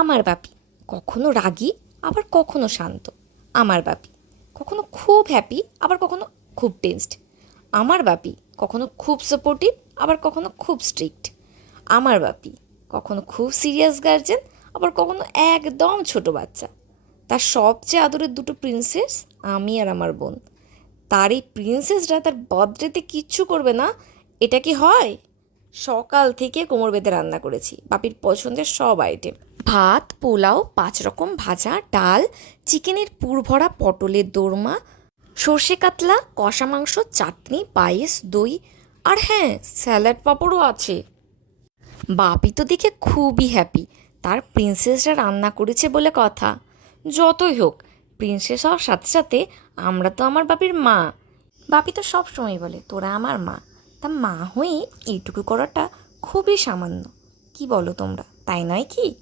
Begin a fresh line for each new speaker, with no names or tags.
আমার বাপি। কখনো রাগী, আবার কখনো শান্ত। আমার বাপি। কখনো খুব হ্যাপি আবার কখনো খুব টেন্সড আমার বাপি কখনো খুব সাপোর্টিভ আবার কখনো খুব স্ট্রিক্ট আমার বাপি কখনো খুব সিরিয়াস গার্জেন আবার কখনো একদম ছোট বাচ্চা। তার সবচেয়ে আদরের দুটো প্রিন্সেস আমি আর আমার বোন। তার এই প্রিন্সেসরা তার বার্থডেতে কিচ্ছু করবে না। এটা কি হয়? সকাল থেকে কোমর বেঁধে রান্না করেছি। বাপির পছন্দের সব আইটেম ভাত, পোলাও, পাঁচ রকম ভাজা, ডাল, চিকেনের পুরভরা পটলের দোরমা, সর্ষে কাতলা, কষা মাংস, চাটনি, পায়েস, দই, আর হ্যাঁ স্যালাড পাঁপড়ও আছে। বাপি তো দেখে খুবই হ্যাপি তার প্রিন্সেসরা রান্না করেছে বলে কথা। যতই হোক প্রিন্সেস হওয়ার সাথে সাথে আমরা তো আমার বাপির মা। বাপি তো সব সময় বলে, তোরা আমার মা। তা মা হয়ে এইটুকু করাটা খুবই সামান্য। কি বলো তোমরা, তাই নয় কি?